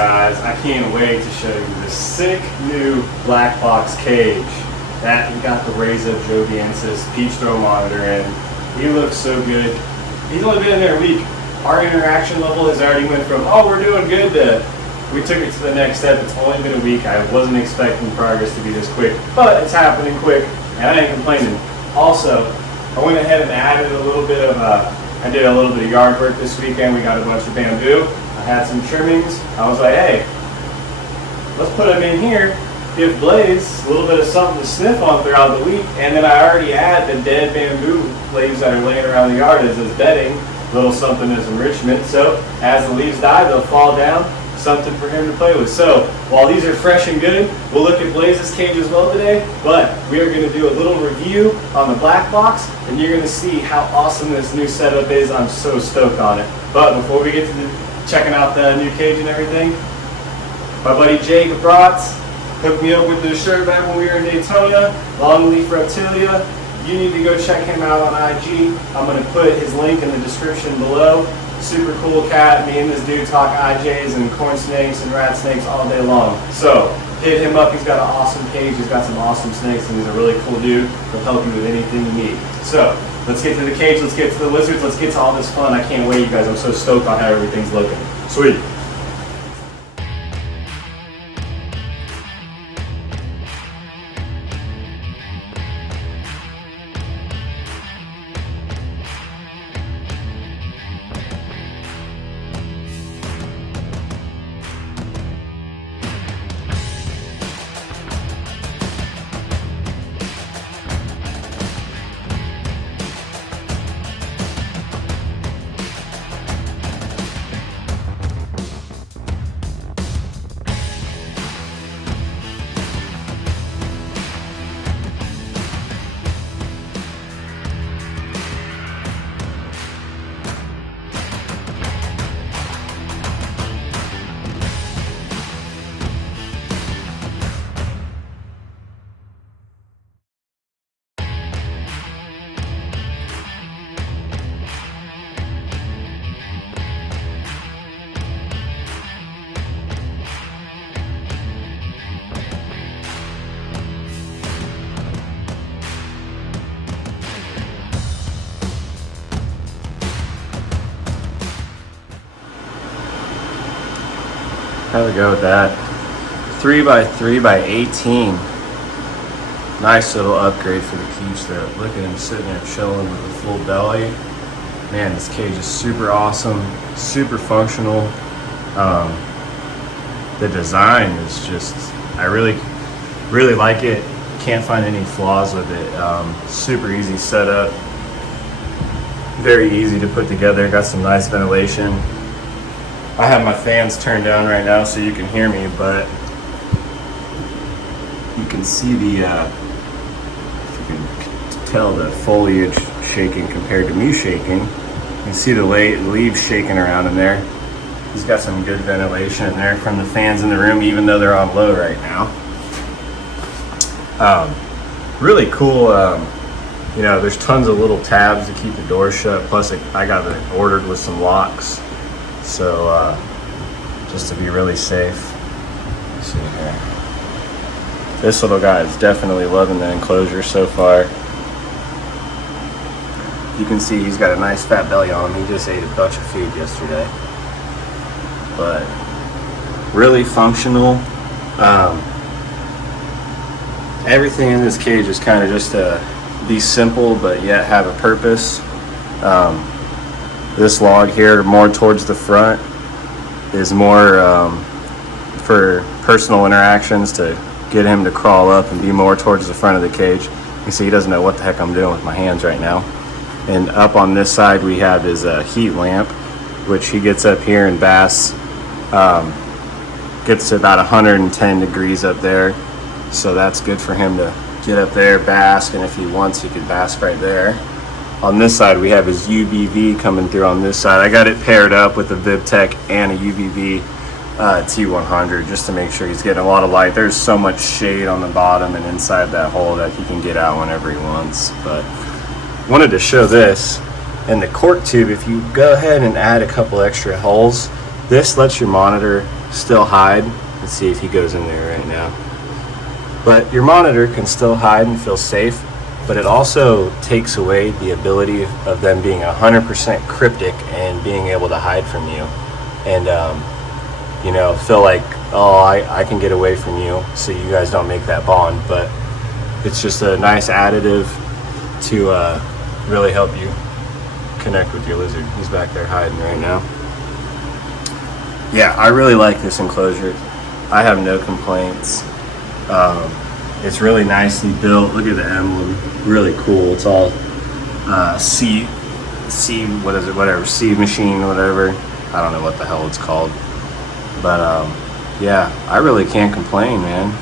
guys, I can't wait to show you this sick new black box cage that we got the raise up Joe Biensis peach throw monitor in. He looks so good. He's only been in there a week. Our interaction level has already went from, oh, we're doing good, to we took it to the next step. It's only been a week. I wasn't expecting progress to be this quick, but it's happening quick, and I ain't complaining. Also, I went ahead and added a little bit of, I did a little bit of yard work this weekend. We got a bunch of bamboo. I had some trimmings. I was like, hey, let's put them in here, give Blaze a little bit of something to sniff on throughout the week, and then I already add the dead bamboo leaves that are laying around the yard as bedding, a little something as enrichment. So as the leaves die, they'll fall down, something for him to play with. So while these are fresh and good, we'll look at Blaze's cage as well today, but we are going to do a little review on the black box, and you're going to see how awesome this new setup is. I'm so stoked on it. But before we get to checking out the new cage and everything, my buddy Jake of Bratz hooked me up with this shirt back when we were in Daytona, Longleaf Reptilia. You need to go check him out on IG. I'm going to put his link in the description below. Super cool cat. Me and this dude talk IJs and corn snakes and rat snakes all day long. So hit him up. He's got an awesome cage. He's got some awesome snakes, and he's a really cool dude. He'll help you with anything you need. So let's get to the cage. Let's get to the lizards. Let's get to all this fun. I can't wait, you guys. I'm so stoked on how everything's looking. Sweet. How'd it go with that? 3x3x18. Nice little upgrade for the peach there. Look at him sitting there chilling with a full belly. Man, this cage is super awesome, super functional. The design is just, I really like it. Can't find any flaws with it. Super easy setup. Very easy to put together. Got some nice ventilation. I have my fans turned down right now so you can hear me, but you can see the, if you can tell the foliage shaking compared to me shaking. You can see the leaves shaking around in there. He's got some good ventilation in there from the fans in the room, even though they're on low right now. Really cool. You know, there's tons of little tabs to keep the door shut. Plus, I got it ordered with some locks. So, just to be really safe. Let's see here. This little guy is definitely loving the enclosure so far. You can see he's got a nice fat belly on him. He just ate a bunch of food yesterday. But really functional. Everything in this cage is kind of just to be simple, but yet have a purpose. This log here, more towards the front, is more for personal interactions, to get him to crawl up and be more towards the front of the cage. You see he doesn't know what the heck I'm doing with my hands right now. And up on this side we have his heat lamp, which he gets up here and basks. Gets to about 110 degrees up there. So that's good for him to get up there, bask, and if he wants, he could bask right there. On this side, we have his UVV coming through on this side. I got it paired up with a VibTech and a UVV T100 just to make sure he's getting a lot of light. There's so much shade on the bottom and inside that hole that he can get out whenever he wants. But wanted to show this. In the cork tube, if you go ahead and add a couple extra holes, this lets your monitor still hide. Let's see if he goes in there right now. But your monitor can still hide and feel safe, but it also takes away the ability of them being 100% cryptic and being able to hide from you. And, you know, feel like, oh, I can get away from you, so you guys don't make that bond. But it's just a nice additive to really help you connect with your lizard. He's back there hiding right now. Yeah, I really like this enclosure. I have no complaints. It's really nicely built. Look at the emblem, really cool. It's all C what is it, whatever, C machine, whatever. I don't know what the hell it's called. But yeah, I really can't complain, man.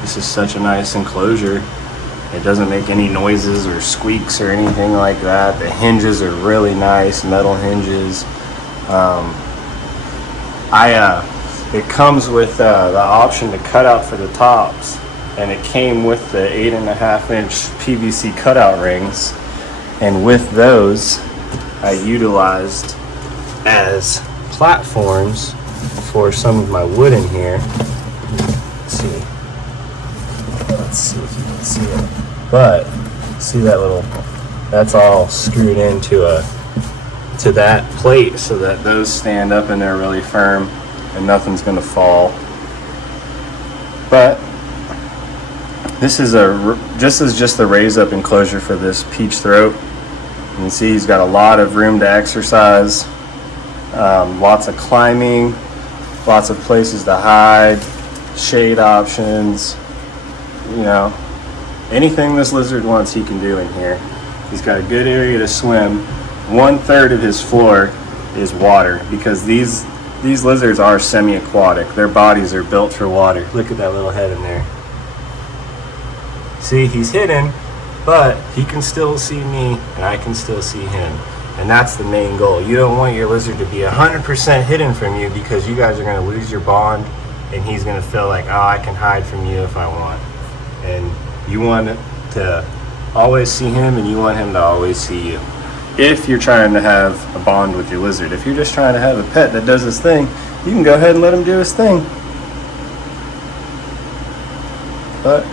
This is such a nice enclosure. It doesn't make any noises or squeaks or anything like that. The hinges are really nice, metal hinges. It comes with the option to cut out for the tops, and it came with the 8.5-inch PVC cutout rings, and with those I utilized as platforms for some of my wood in here. Let's see if you can see it. But see that little, that's all screwed into to that plate so that those stand up and they're really firm and nothing's gonna fall. But this is just the raise up enclosure for this peach throat. You can see he's got a lot of room to exercise, lots of climbing, lots of places to hide, shade options, you know, anything this lizard wants he can do in here. He's got a good area to swim. 1/3 of his floor is water because these lizards are semi-aquatic. Their bodies are built for water. Look at that little head in there. See, he's hidden, but he can still see me and I can still see him. And that's the main goal. You don't want your lizard to be 100% hidden from you because you guys are going to lose your bond and he's going to feel like, oh, I can hide from you if I want. And you want to always see him and you want him to always see you. If you're trying to have a bond with your lizard. If you're just trying to have a pet that does his thing, you can go ahead and let him do his thing. But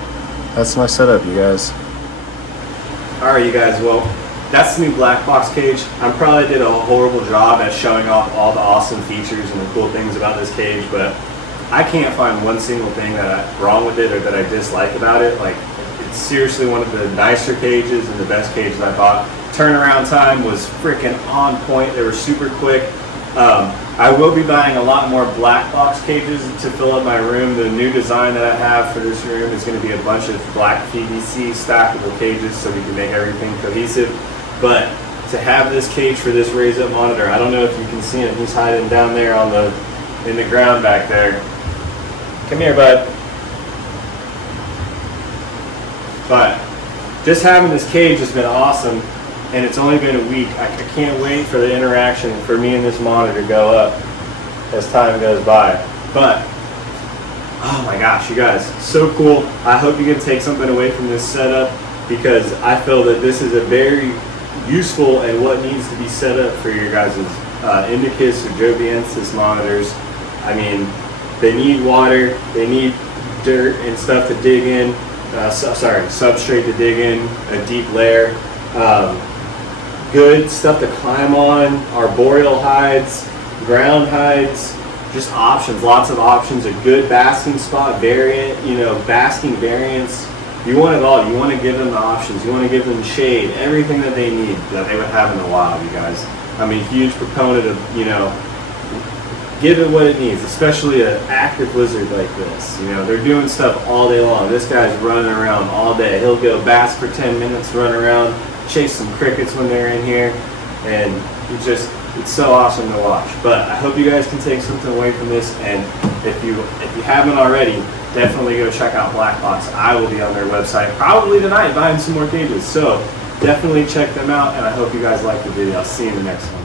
that's my setup, you guys. Alright, you guys, well, that's the new black box cage. I probably did a horrible job at showing off all the awesome features and the cool things about this cage, but I can't find one single thing wrong with it or that I dislike about it. Like, it's seriously one of the nicer cages and the best cages I bought. Turnaround time was freaking on point. They were super quick. I will be buying a lot more black box cages to fill up my room. The new design that I have for this room is going to be a bunch of black PVC stackable cages so we can make everything cohesive. But to have this cage for this raise up monitor, I don't know if you can see him. He's hiding down there in the ground back there. Come here, bud. But just having this cage has been awesome, and it's only been a week. I can't wait for the interaction for me and this monitor to go up as time goes by. But oh my gosh, you guys, so cool. I hope you can take something away from this setup because I feel that this is a very useful and what needs to be set up for your guys' Indicus or Joviensis monitors. I mean, they need water, they need dirt and stuff to dig in, substrate to dig in, a deep layer, good stuff to climb on, arboreal hides, ground hides, just options, lots of options, a good basking spot variant, you know, basking variants. You want it all. You want to give them the options. You want to give them shade, everything that they need that they would have in the wild, you guys. I'm a huge proponent of, you know, give it what it needs, especially an active lizard like this. You know, they're doing stuff all day long. This guy's running around all day. He'll go bask for 10 minutes, run around, chase some crickets when they're in here, and it's so awesome to watch. But I hope you guys can take something away from this, and if you haven't already, definitely go check out Black Box. I will be on their website probably tonight buying some more cages, so definitely check them out, and I hope you guys like the video. I'll see you in the next one.